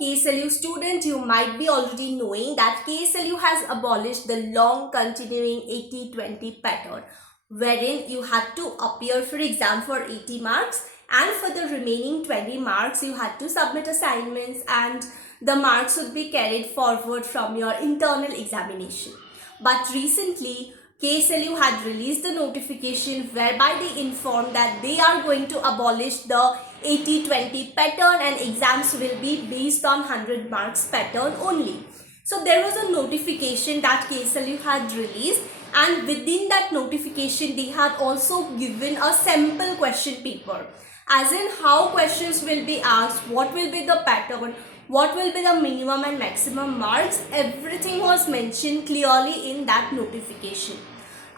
KSLU student, you might be already knowing that KSLU has abolished the long continuing 80-20 pattern, wherein you had to appear for exam for 80 marks and for the remaining 20 marks you had to submit assignments and the marks would be carried forward from your internal examination. But recently, KSLU had released the notification whereby they informed that they are going to abolish the 80-20 pattern and exams will be based on 100 marks pattern only. So there was a notification that KSLU had released, and within that notification they had also given a sample question paper, as in how questions will be asked, what will be the pattern, what will be the minimum and maximum marks. Everything was mentioned clearly in that notification.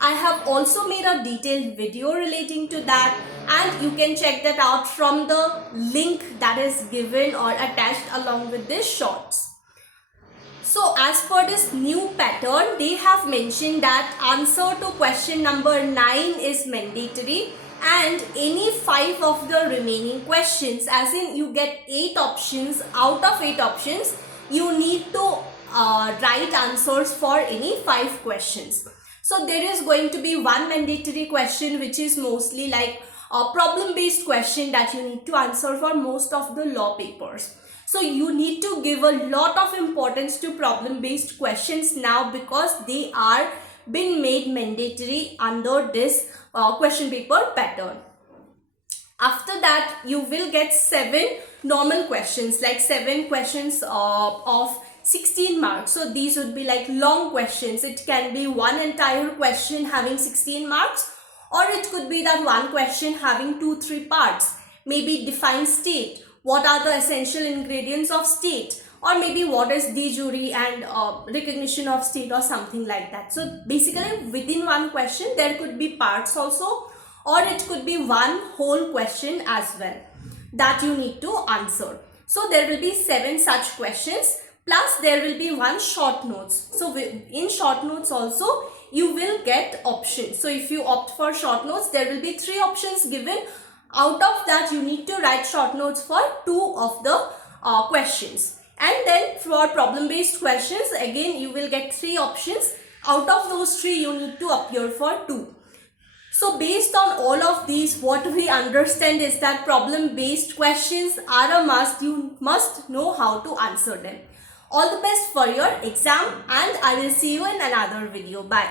I have also made a detailed video relating to that, and you can check that out from the link that is given or attached along with this shorts. So as per this new pattern, they have mentioned that answer to question number 9 is mandatory, and any 5 of the remaining questions, as in you get 8 options, out of 8 options you need to write answers for any 5 questions. So there is going to be one mandatory question which is mostly like a problem based question that you need to answer for most of the law papers. So you need to give a lot of importance to problem based questions now, because they are been made mandatory under this question paper pattern. After that, you will get 7 normal questions, like 7 questions of 16 marks. So these would be like long questions. It can be one entire question having 16 marks, or it could be that one question having 2-3 parts. Maybe define state, what are the essential ingredients of state, or maybe what is de jure and recognition of state or something like that. So basically within one question there could be parts also, or it could be one whole question as well that you need to answer. So there will be 7 such questions, plus there will be one short notes. So in short notes also you will get options. So if you opt for short notes, there will be 3 options given. Out of that you need to write short notes for 2 of the questions. And then for problem based questions, again you will get 3 options. Out of those 3 you need to appear for 2. So based on all of these, what we understand is that problem based questions are a must. You must know how to answer them. All the best for your exam, and I will see you in another video. Bye.